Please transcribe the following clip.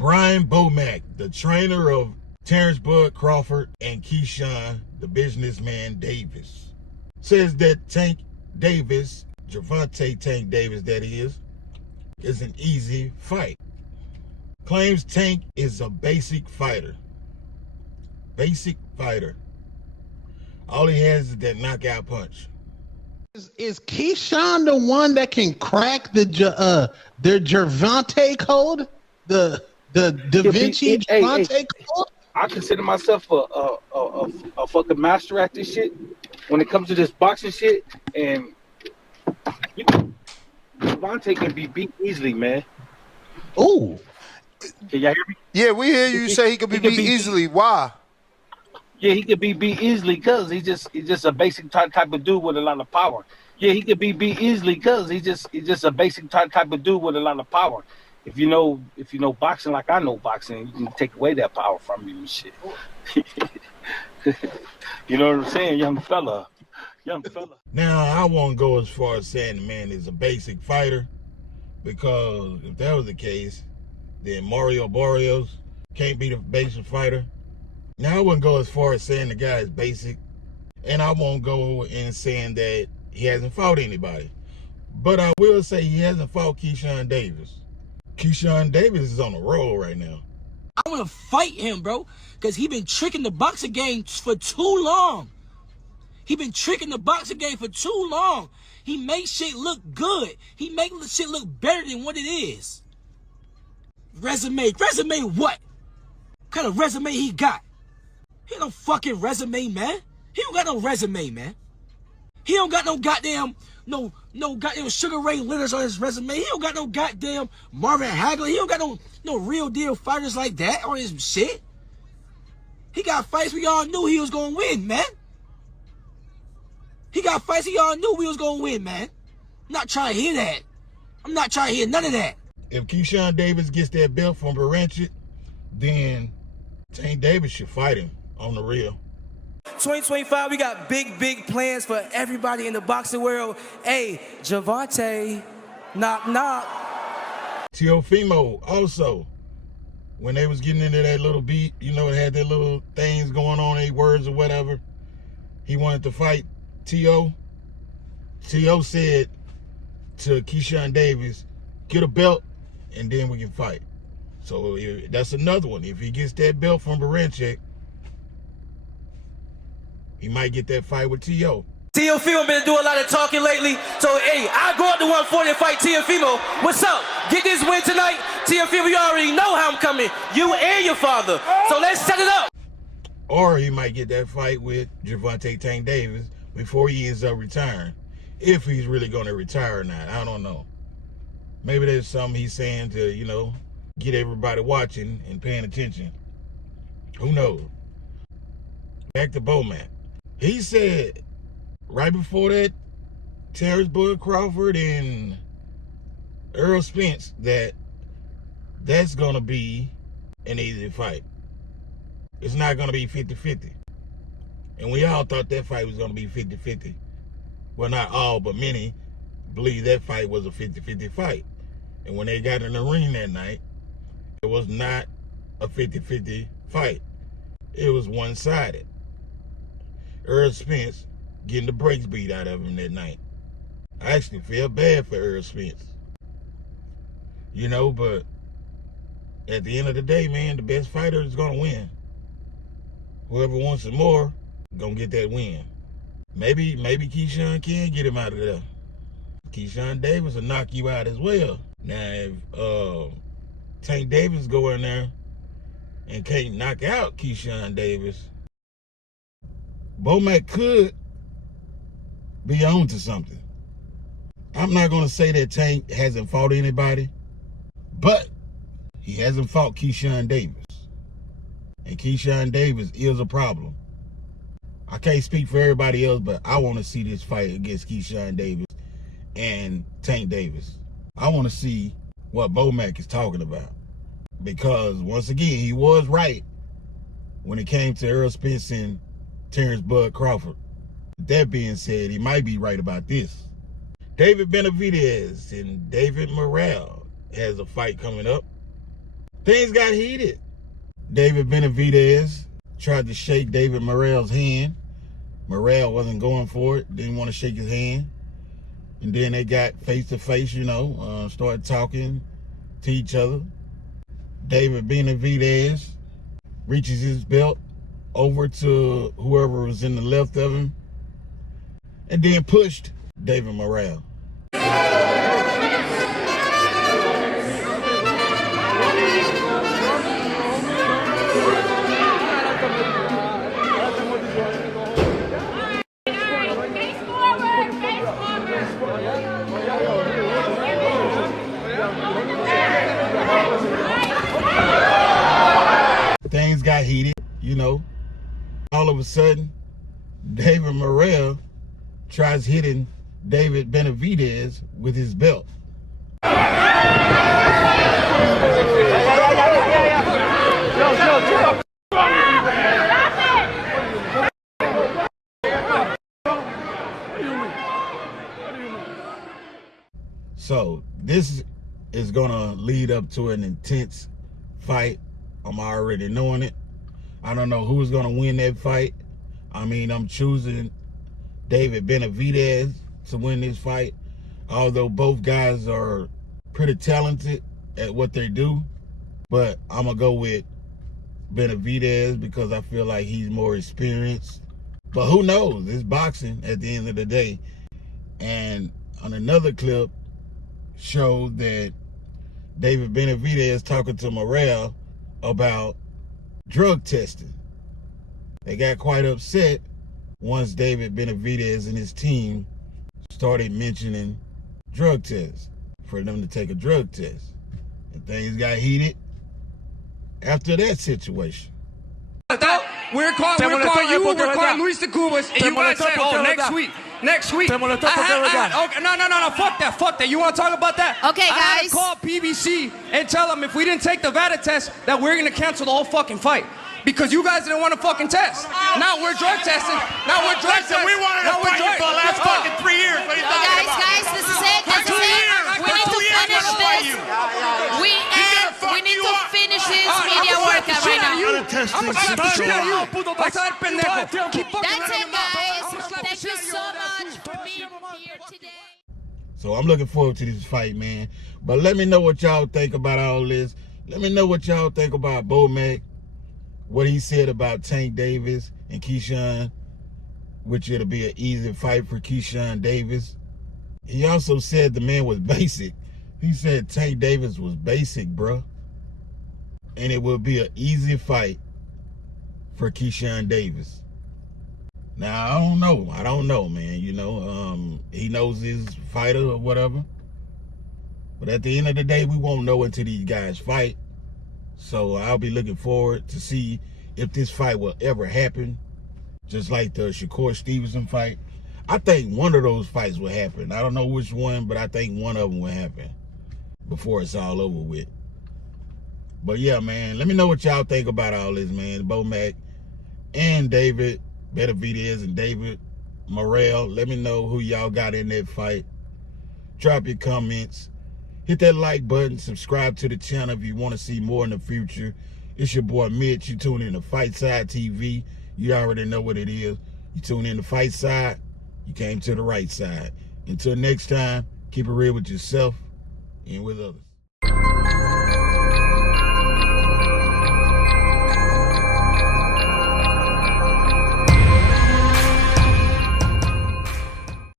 Brian BoMac, the trainer of Terrence Bud Crawford and Keyshawn, the businessman Davis, says that Tank Davis, Gervonta Tank Davis that is an easy fight. Claims Tank is a basic fighter. Basic fighter. All he has is that knockout punch. Is Keyshawn the one that can crack the Gervonta code? The Da Vinci Gervonta code? I consider myself a fucking master at this shit when it comes to this boxing shit, and Gervonta can be beat easily, man. Ooh. Can y'all hear me? Yeah, we hear you say he could be beat easily. Why? Yeah, he could be beat easily because he's just a basic type of dude with a lot of power. Yeah, he could be beat easily because he's just a basic type of dude with a lot of power. If you know boxing like I know boxing, you can take away that power from you and shit. You know what I'm saying, young fella? Now, I won't go as far as saying the man is a basic fighter, because if that was the case, then Morrell can't be the basic fighter. Now, I wouldn't go as far as saying the guy is basic, and I won't go in saying that he hasn't fought anybody. But I will say he hasn't fought Keyshawn Davis. Keyshawn Davis is on a roll right now. I want to fight him, bro, because he been tricking the boxing game for too long. He been tricking the boxing game for too long. He makes shit look good. He makes shit look better than what it is. Resume what? What kind of resume he got? He ain't no fucking resume, man. He don't got no resume, man. He don't got no goddamn, no goddamn Sugar Ray Leonard on his resume. He don't got no goddamn Marvin Hagler. He don't got no real deal fighters like that on his shit. He got fights we all knew he was gonna win, man. He got fights he all knew we was gonna win, man. I'm not trying to hear that. I'm not trying to hear none of that. If Keyshawn Davis gets that belt from Benavidez, then Tank Davis should fight him on the real. 2025, we got big plans for everybody in the boxing world. Hey, Gervonta, knock, knock. Teofimo also, when they was getting into that little beat, it had their little things going on, 8 words or whatever, he wanted to fight T.O. T.O. said to Keyshawn Davis, get a belt and then we can fight. So that's another one. If he gets that belt from Benavidez, he might get that fight with T.O. Teofimo been doing a lot of talking lately. So, hey, I go up to 140 and fight Teofimo. What's up? Get this win tonight. Teofimo, you already know how I'm coming. You and your father. So let's set it up. Or he might get that fight with Gervonta Tank Davis before he ends up retiring. If he's really going to retire or not, I don't know. Maybe there's something he's saying to, get everybody watching and paying attention. Who knows? Back to BoMac. He said right before that, Terrence Bud Crawford and Errol Spence, that's going to be an easy fight. It's not going to be 50-50. And we all thought that fight was going to be 50-50. Well, not all, but many believe that fight was a 50-50 fight. And when they got in the ring that night, it was not a 50-50 fight. It was one-sided. Errol Spence getting the brakes beat out of him that night. I actually feel bad for Errol Spence. But at the end of the day, man, the best fighter is going to win. Whoever wants it more, going to get that win. Maybe Keyshawn can get him out of there. Keyshawn Davis will knock you out as well. Now, if Tank Davis go in there and can't knock out Keyshawn Davis, BoMac could be on to something. I'm not going to say that Tank hasn't fought anybody, but he hasn't fought Keyshawn Davis. And Keyshawn Davis is a problem. I can't speak for everybody else, but I want to see this fight against Keyshawn Davis and Tank Davis. I want to see what BoMac is talking about. Because, once again, he was right when it came to Errol Spence and Terrence Bud Crawford. That being said, he might be right about this. David Benavidez and David Morrell has a fight coming up. things got heated. David Benavidez tried to shake David Morrell's hand. Morrell wasn't going for it, didn't want to shake his hand. And then they got face to face, started talking to each other. David Benavidez reaches his belt over to whoever was in the left of him and then pushed David Morrell. Things got heated, All of a sudden, David Morrell tries hitting David Benavidez with his belt. So this is gonna lead up to an intense fight. I'm already knowing it. I don't know who's gonna win that fight. I'm choosing David Benavidez to win this fight, although both guys are pretty talented at what they do. But I'm gonna go with Benavidez because I feel like he's more experienced. But who knows? It's boxing at the end of the day. And on another clip showed that David Benavidez talking to Morrell about drug testing. They got quite upset once David Benavidez and his team started mentioning drug tests, for them to take a drug test. And things got heated after that situation. We're calling Luis de Cubas, and you guys said, next week. Okay, no, fuck that. You want to talk about that? Okay, guys. I had to call PBC and tell them if we didn't take the VADA test, that we're going to cancel the whole fucking fight. Because you guys didn't want to fucking test. Now we're drug testing. Listen, we wanted to fight you for the last fucking 3 years. What are you talking about? Guys, this is it. We need to finish this. We need to finish this media workout right now. I'm going to slap the shit out of you. That's it, pendejo. That's it, guys. Thank you so much for being here today. So I'm looking forward to this fight, man. But let me know what y'all think about all this. Let me know what y'all think about BoMac, what he said about Tank Davis and Keyshawn, which it'll be an easy fight for Keyshawn Davis. He also said the man was basic. He said Tank Davis was basic, bro. And it will be an easy fight for Keyshawn Davis. Now, I don't know, man. He knows his fighter or whatever. But at the end of the day, we won't know until these guys fight. So I'll be looking forward to see if this fight will ever happen. Just like the Shakur Stevenson fight. I think one of those fights will happen. I don't know which one, but I think one of them will happen before it's all over with. But yeah, man, let me know what y'all think about all this, man. BoMac and David Benavidez and David Morrell. Let me know who y'all got in that fight. Drop your comments. Hit that like button. Subscribe to the channel if you want to see more in the future. It's your boy Mitch. You tune in to Fight Side TV. You already know what it is. You tune in to Fight Side. You came to the right side. Until next time, keep it real with yourself and with others.